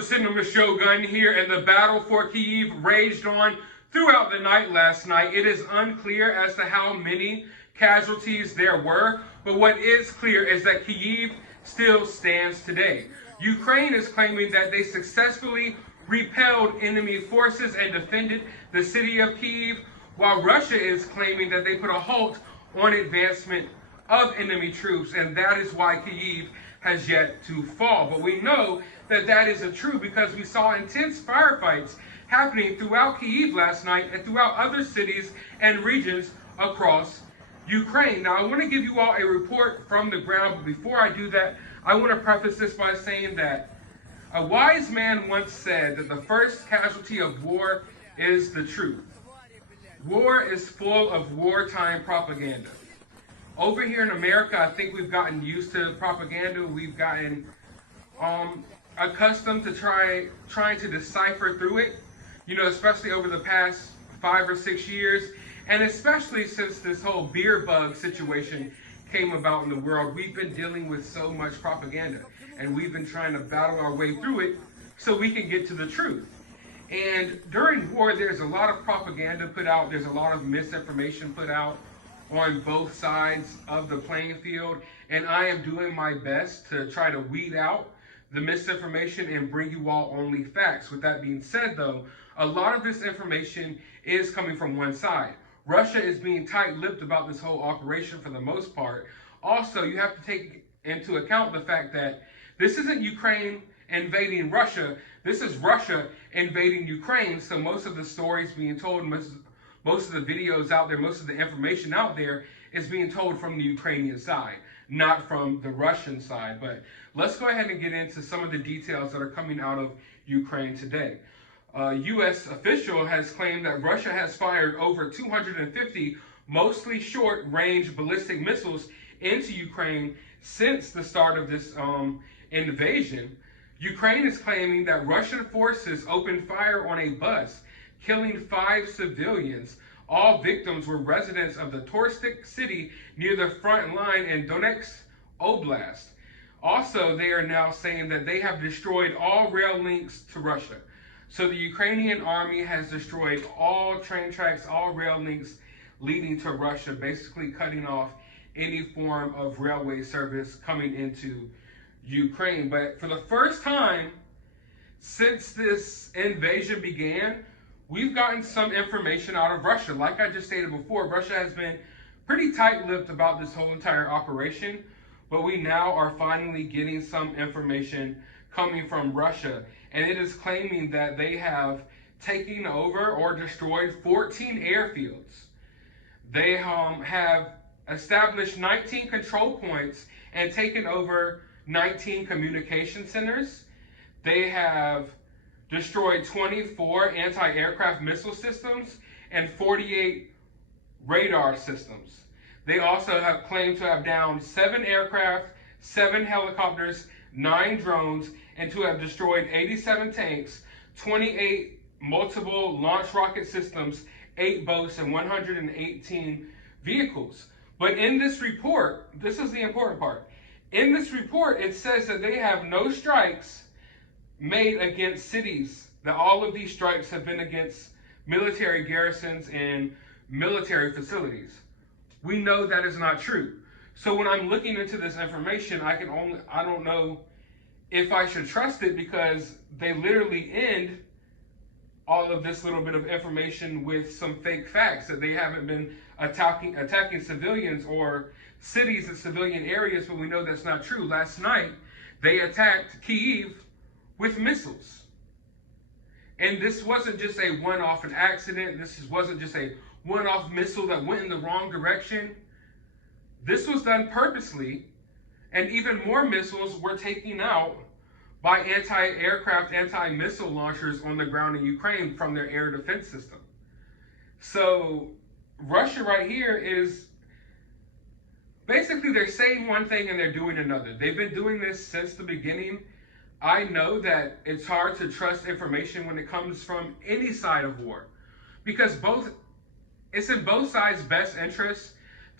Representing Shogun here, and the battle for Kyiv raged on throughout the night last night. It is unclear as to how many casualties there were, but what is clear is that Kyiv still stands today. Ukraine is claiming that they successfully repelled enemy forces and defended the city of Kyiv, while Russia is claiming that they put a halt on advancement of enemy troops, and that is why Kyiv has yet to fall. But we know that that isn't true because we saw intense firefights happening throughout Kyiv last night and throughout other cities and regions across Ukraine. Now, I want to give you all a report from the ground, but before I do that, I want to preface this by saying that a wise man once said that the first casualty of war is the truth. War is full of wartime propaganda. Over here in America, I think we've gotten used to propaganda. We've gotten accustomed to trying to decipher through it, especially over the past 5 or 6 years, and especially since this whole beer bug situation came about in the world. We've been dealing with so much propaganda, and we've been trying to battle our way through it so we can get to the truth. And during war, there's a lot of propaganda put out. There's a lot of misinformation put out on both sides of the playing field. And I am doing my best to try to weed out the misinformation and bring you all only facts. With that being said, though, a lot of this information is coming from one side. Russia is being tight-lipped about this whole operation for the most part. Also, you have to take into account the fact that this isn't Ukraine invading Russia. This is Russia invading Ukraine. So most of the stories being told, most of the videos out there, most of the information out there is being told from the Ukrainian side, not from the Russian side. But let's go ahead and get into some of the details that are coming out of Ukraine today. A U.S. official has claimed that Russia has fired over 250 mostly short-range ballistic missiles into Ukraine since the start of this invasion. Ukraine is claiming that Russian forces opened fire on a bus, killing 5 civilians. All victims were residents of the Torstik city near the front line in Donetsk Oblast. Also, they are now saying that they have destroyed all rail links to Russia. So the Ukrainian army has destroyed all train tracks, all rail links leading to Russia, basically cutting off any form of railway service coming into Ukraine. But for the first time since this invasion began, we've gotten some information out of Russia. Like I just stated before, Russia has been pretty tight-lipped about this whole entire operation, but we now are finally getting some information coming from Russia, and it is claiming that they have taken over or destroyed 14 airfields. They have established 19 control points and taken over 19 communication centers. They have destroyed 24 anti-aircraft missile systems and 48 radar systems. They also have claimed to have downed 7 aircraft, 7 helicopters, 9 drones, and to have destroyed 87 tanks, 28 multiple launch rocket systems, 8 boats, and 118 vehicles. But in this report, this is the important part. In this report, it says that they have no strikes made against cities, that all of these strikes have been against military garrisons and military facilities. We know that is not true. So when I'm looking into this information, I don't know if I should trust it, because they literally end all of this little bit of information with some fake facts that they haven't been attacking civilians or cities and civilian areas, but we know that's not true. Last night, they attacked Kyiv with missiles. And this wasn't just a one-off accident. This wasn't just a one-off missile that went in the wrong direction. This was done purposely, and even more missiles were taken out by anti-aircraft, anti-missile launchers on the ground in Ukraine from their air defense system. So Russia right here is basically, they're saying one thing and they're doing another. They've been doing this since the beginning. I know that it's hard to trust information when it comes from any side of war, because it's in both sides' best interest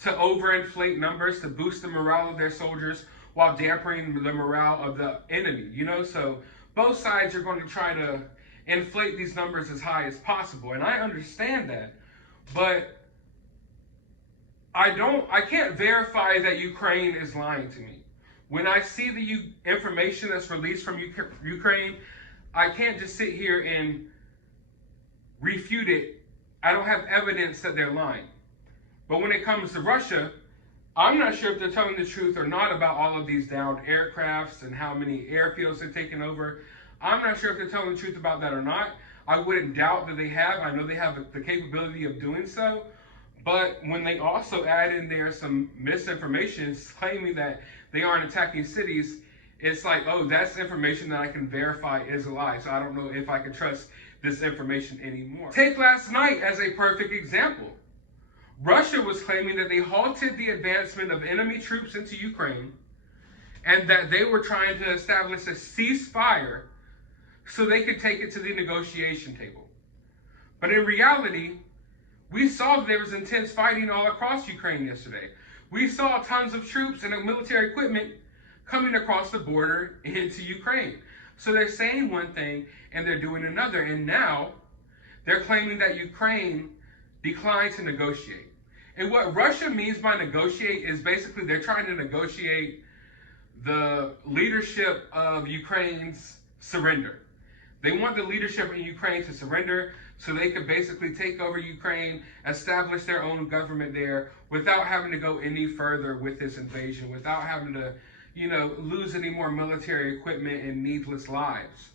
to overinflate numbers, to boost the morale of their soldiers while dampening the morale of the enemy, So both sides are going to try to inflate these numbers as high as possible. And I understand that. But I can't verify that Ukraine is lying to me. When I see the information that's released from Ukraine, I can't just sit here and refute it. I don't have evidence that they're lying. But when it comes to Russia, I'm not sure if they're telling the truth or not about all of these downed aircrafts and how many airfields they're taking over. I'm not sure if they're telling the truth about that or not. I wouldn't doubt that they have. I know they have the capability of doing so. But when they also add in there some misinformation claiming that they aren't attacking cities, it's like, oh, that's information that I can verify is a lie. So I don't know if I can trust this information anymore. Take last night as a perfect example. Russia was claiming that they halted the advancement of enemy troops into Ukraine and that they were trying to establish a ceasefire so they could take it to the negotiation table. But in reality, we saw that there was intense fighting all across Ukraine yesterday. We saw tons of troops and military equipment coming across the border into Ukraine. So they're saying one thing and they're doing another. And now they're claiming that Ukraine declined to negotiate. And what Russia means by negotiate is basically they're trying to negotiate the leadership of Ukraine's surrender. They want the leadership in Ukraine to surrender so they could basically take over Ukraine, establish their own government there without having to go any further with this invasion, without having to, lose any more military equipment and needless lives.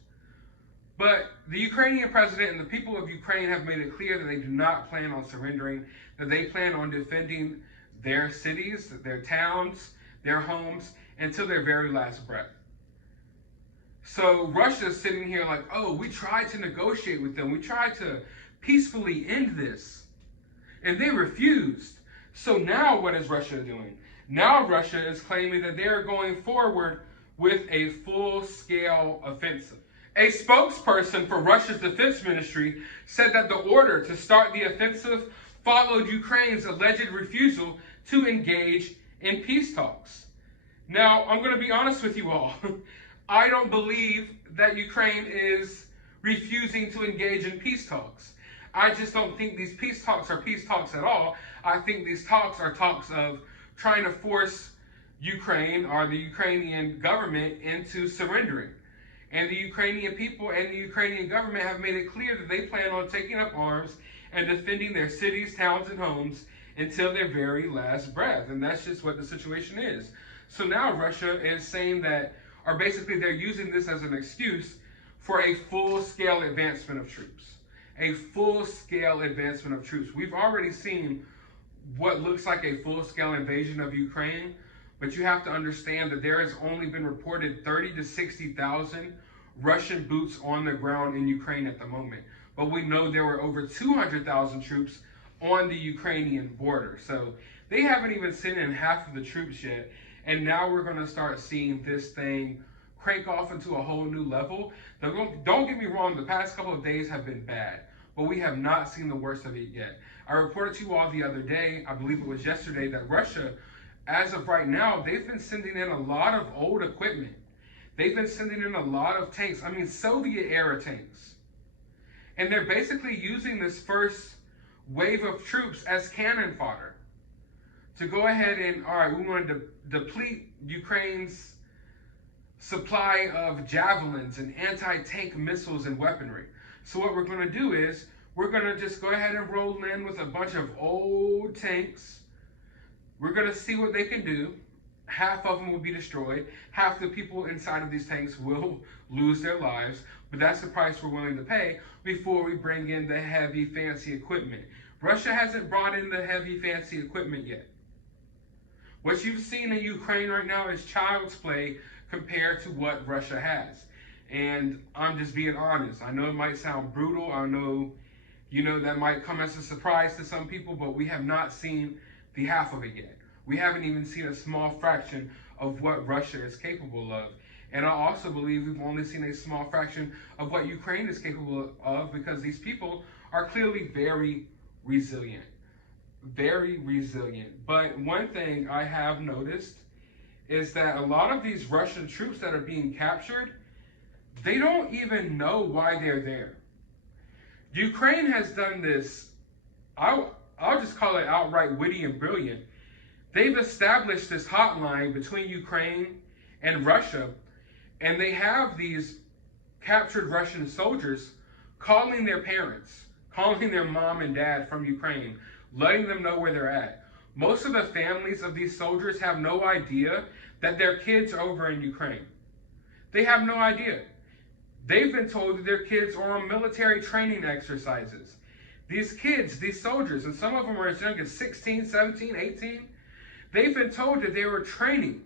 But the Ukrainian president and the people of Ukraine have made it clear that they do not plan on surrendering, that they plan on defending their cities, their towns, their homes until their very last breath. So Russia's sitting here like, oh, we tried to negotiate with them. We tried to peacefully end this. And they refused. So now what is Russia doing? Now Russia is claiming that they're going forward with a full-scale offensive. A spokesperson for Russia's defense ministry said that the order to start the offensive followed Ukraine's alleged refusal to engage in peace talks. Now, I'm going to be honest with you all. I don't believe that Ukraine is refusing to engage in peace talks. I just don't think these peace talks are peace talks at all. I think these talks are talks of trying to force Ukraine or the Ukrainian government into surrendering. And the Ukrainian people and the Ukrainian government have made it clear that they plan on taking up arms and defending their cities, towns, and homes until their very last breath. And that's just what the situation is. So now Russia is saying that, or basically they're using this as an excuse for a full-scale advancement of troops. A full-scale advancement of troops. We've already seen what looks like a full-scale invasion of Ukraine, but you have to understand that there has only been reported 30 to 60,000 Russian boots on the ground in Ukraine at the moment. But we know there were over 200,000 troops on the Ukrainian border. So they haven't even sent in half of the troops yet. And now we're going to start seeing this thing crank off into a whole new level. Don't get me wrong, the past couple of days have been bad, but we have not seen the worst of it yet. I reported to you all the other day, I believe it was yesterday, that Russia, as of right now, they've been sending in a lot of old equipment. They've been sending in a lot of tanks, Soviet-era tanks. And they're basically using this first wave of troops as cannon fodder to go ahead and, all right, we want to deplete Ukraine's supply of javelins and anti-tank missiles and weaponry. So what we're going to do is we're going to just go ahead and roll in with a bunch of old tanks. We're going to see what they can do. Half of them will be destroyed. Half the people inside of these tanks will lose their lives. But that's the price we're willing to pay before we bring in the heavy, fancy equipment. Russia hasn't brought in the heavy, fancy equipment yet. What you've seen in Ukraine right now is child's play compared to what Russia has. And I'm just being honest. I know it might sound brutal. I know, that might come as a surprise to some people, but we have not seen the half of it yet. We haven't even seen a small fraction of what Russia is capable of. And I also believe we've only seen a small fraction of what Ukraine is capable of, because these people are clearly very resilient. Very resilient. But one thing I have noticed is that a lot of these Russian troops that are being captured, they don't even know why they're there. Ukraine has done this, I'll just call it outright witty and brilliant. They've established this hotline between Ukraine and Russia, and they have these captured Russian soldiers calling their parents, calling their mom and dad from Ukraine, letting them know where they're at. Most of the families of these soldiers have no idea that their kids are over in Ukraine. They have no idea. They've been told that their kids are on military training exercises. These kids, these soldiers, and some of them are as young as 16, 17, 18, they've been told that they were training.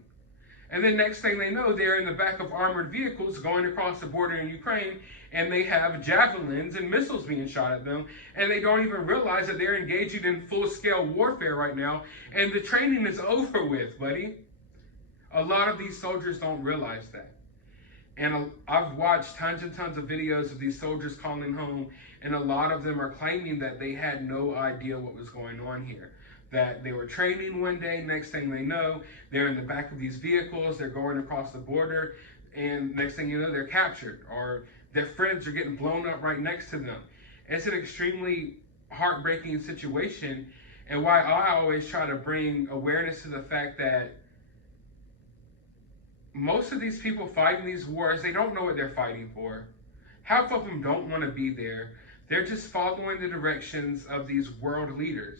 And then next thing they know, they're in the back of armored vehicles going across the border in Ukraine, and they have javelins and missiles being shot at them, and they don't even realize that they're engaging in full-scale warfare right now, and the training is over with, buddy. A lot of these soldiers don't realize that. And I've watched tons and tons of videos of these soldiers calling home, and a lot of them are claiming that they had no idea what was going on here. That they were training one day, next thing they know, they're in the back of these vehicles, they're going across the border, and next thing you know, they're captured, or their friends are getting blown up right next to them. It's an extremely heartbreaking situation, and why I always try to bring awareness to the fact that most of these people fighting these wars, they don't know what they're fighting for. Half of them don't want to be there. They're just following the directions of these world leaders.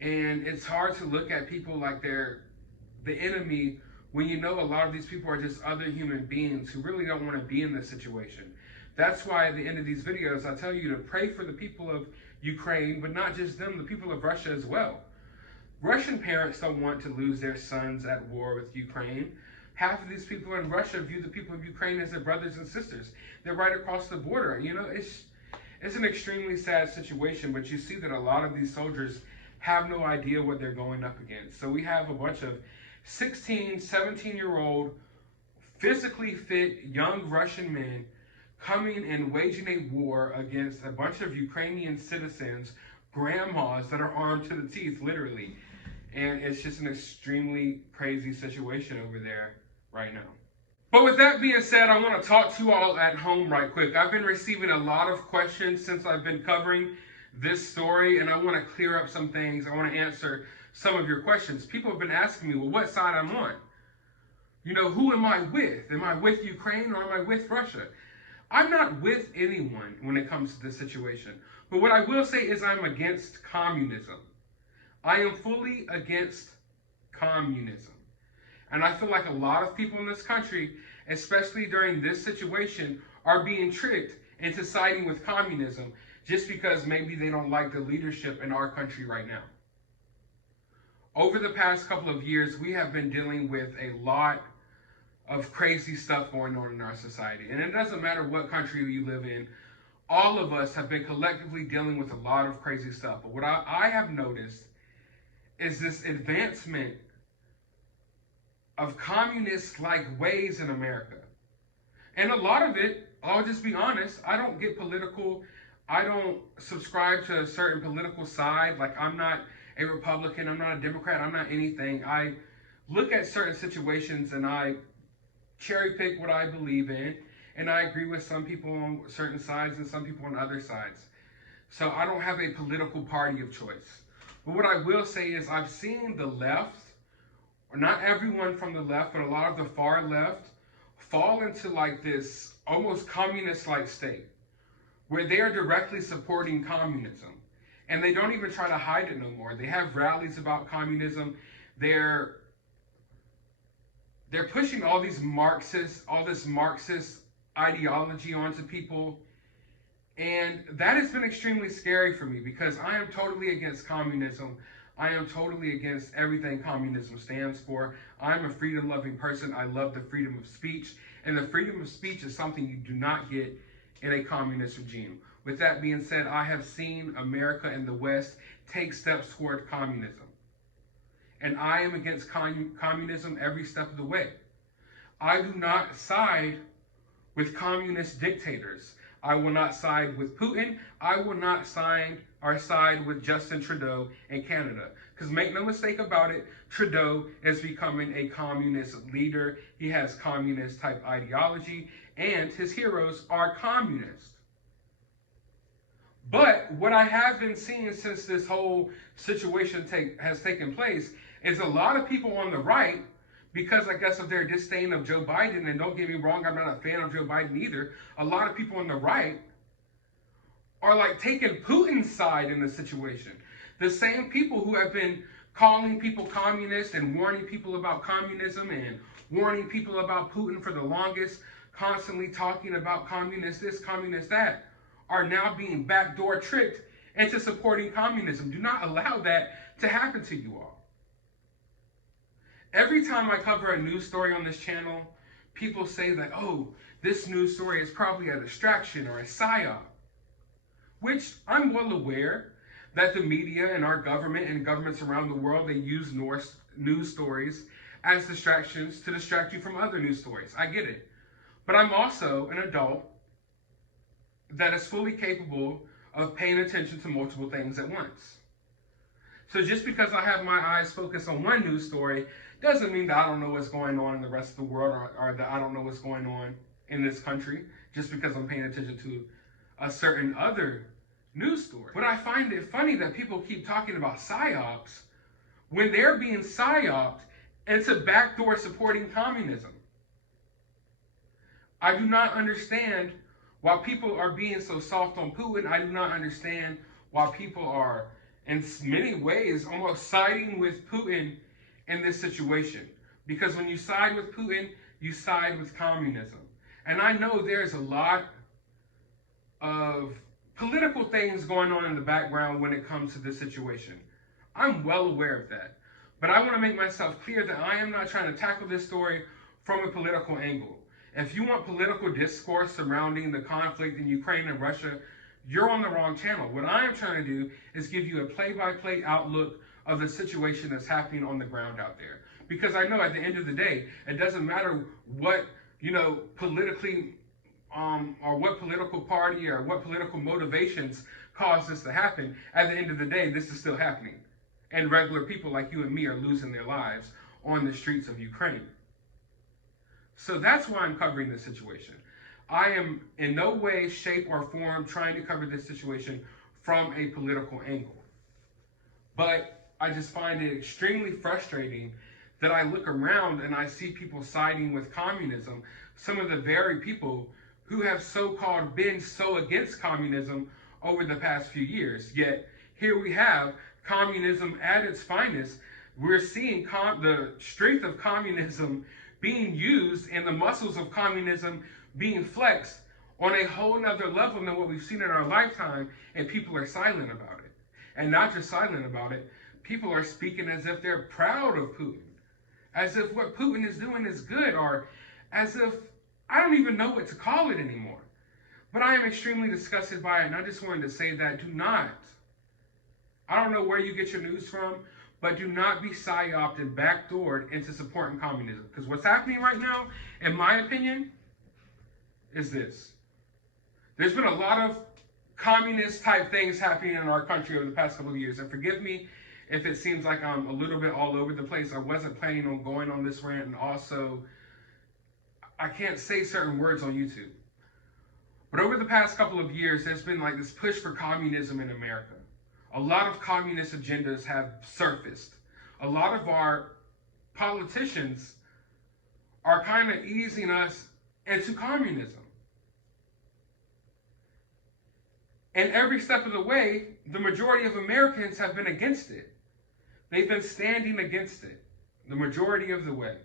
And it's hard to look at people like they're the enemy when you know a lot of these people are just other human beings who really don't want to be in this situation. That's why at the end of these videos, I tell you to pray for the people of Ukraine, but not just them, the people of Russia as well. Russian parents don't want to lose their sons at war with Ukraine. Half of these people in Russia view the people of Ukraine as their brothers and sisters. They're right across the border. You know, it's an extremely sad situation, but you see that a lot of these soldiers have no idea what they're going up against. So we have a bunch of 16, 17-year-old, physically fit young Russian men coming and waging a war against a bunch of Ukrainian citizens, grandmas that are armed to the teeth, literally. And it's just an extremely crazy situation over there right now. But with that being said, I want to talk to you all at home right quick. I've been receiving a lot of questions since I've been covering this story, and I want to clear up some things. I want to answer some of your questions. People have been asking me, well, what side I'm on? You know, who am I with? Am I with Ukraine or am I with Russia? I'm not with anyone when it comes to this situation. But what I will say is I'm against communism. I am fully against communism. And I feel like a lot of people in this country, especially during this situation, are being tricked into siding with communism just because maybe they don't like the leadership in our country right now. Over the past couple of years, we have been dealing with a lot of crazy stuff going on in our society. And it doesn't matter what country you live in, all of us have been collectively dealing with a lot of crazy stuff. But what I have noticed is this advancement of communist-like ways in America. And a lot of it, I'll just be honest, I don't get political. I don't subscribe to a certain political side. Like, I'm not a Republican, I'm not a Democrat, I'm not anything. I look at certain situations and I cherry pick what I believe in, and I agree with some people on certain sides and some people on other sides. So I don't have a political party of choice. But what I will say is I've seen the left, or not everyone from the left, but a lot of the far left, fall into like this almost communist-like state where they are directly supporting communism. And they don't even try to hide it no more. They have rallies about communism. They're pushing all this Marxist ideology onto people. And that has been extremely scary for me because I am totally against communism. I am totally against everything communism stands for. I'm a freedom-loving person. I love the freedom of speech. And the freedom of speech is something you do not get in a communist regime. With that being said, I have seen America and the West take steps toward communism. And I am against communism every step of the way. I do not side with communist dictators. I will not side with Putin. I will not side with Justin Trudeau in Canada. Because make no mistake about it, Trudeau is becoming a communist leader. He has communist type ideology. and his heroes are communists. But what I have been seeing since this whole situation has taken place is a lot of people on the right, because I guess of their disdain of Joe Biden, and don't get me wrong, I'm not a fan of Joe Biden either, a lot of people on the right are like taking Putin's side in the situation. The same people who have been calling people communist and warning people about communism and warning people about Putin for the longest, constantly talking about communist this, communist that, are now being backdoor tricked into supporting communism. Do not allow that to happen to you all. Every time I cover a news story on this channel, people say that, oh, this news story is probably a distraction or a psyop, which I'm well aware that the media and our government and governments around the world, they use news stories as distractions to distract you from other news stories. I get it. But I'm also an adult that is fully capable of paying attention to multiple things at once. So just because I have my eyes focused on one news story doesn't mean that I don't know what's going on in the rest of the world, or that I don't know what's going on in this country just because I'm paying attention to a certain other news story. But I find it funny that people keep talking about psyops when they're being psyoped into backdoor supporting communism. I do not understand why people are being so soft on Putin. I do not understand why people are, in many ways, almost siding with Putin in this situation. Because when you side with Putin, you side with communism. And I know there's a lot of political things going on in the background when it comes to this situation. I'm well aware of that. But I want to make myself clear that I am not trying to tackle this story from a political angle. If you want political discourse surrounding the conflict in Ukraine and Russia, you're on the wrong channel. What I am trying to do is give you a play-by-play outlook of the situation that's happening on the ground out there. Because I know at the end of the day, it doesn't matter what, politically, or what political party or what political motivations caused this to happen. At the end of the day, this is still happening. And regular people like you and me are losing their lives on the streets of Ukraine. So that's why I'm covering this situation. I am in no way, shape, or form trying to cover this situation from a political angle. But I just find it extremely frustrating that I look around and I see people siding with communism, some of the very people who have so-called been so against communism over the past few years. Yet here we have communism at its finest. We're seeing the strength of communism being used and the muscles of communism being flexed on a whole nother level than what we've seen in our lifetime, and people are silent about it. And not just silent about it, people are speaking as if they're proud of Putin, as if what Putin is doing is good, or as if, I don't even know what to call it anymore. But I am extremely disgusted by it, and I just wanted to say that I don't know where you get your news from, but do not be psyoped and backdoored into supporting communism. Because what's happening right now, in my opinion, is this. There's been a lot of communist type things happening in our country over the past couple of years. And forgive me if it seems like I'm a little bit all over the place. I wasn't planning on going on this rant, and also I can't say certain words on YouTube. But over the past couple of years, there's been like this push for communism in America. A lot of communist agendas have surfaced. A lot of our politicians are kind of easing us into communism. And every step of the way, the majority of Americans have been against it. They've been standing against it the majority of the way.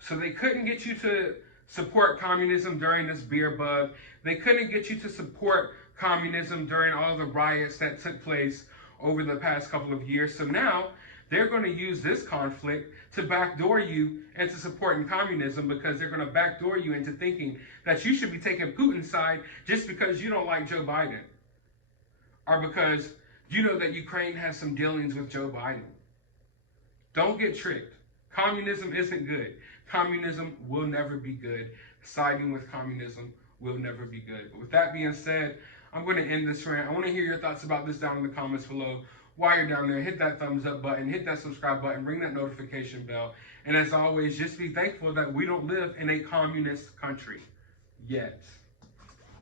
So they couldn't get you to support communism during this beer bug. They couldn't get you to support communism during all the riots that took place over the past couple of years. So now they're going to use this conflict to backdoor you into supporting communism, because they're going to backdoor you into thinking that you should be taking Putin's side just because you don't like Joe Biden, or because you know that Ukraine has some dealings with Joe Biden. Don't get tricked. Communism isn't good. Communism will never be good. Siding with communism will never be good. But with that being said, I'm going to end this rant. I want to hear your thoughts about this down in the comments below. while you're down there, hit that thumbs up button, hit that subscribe button, ring that notification bell. And as always, just be thankful that we don't live in a communist country yet.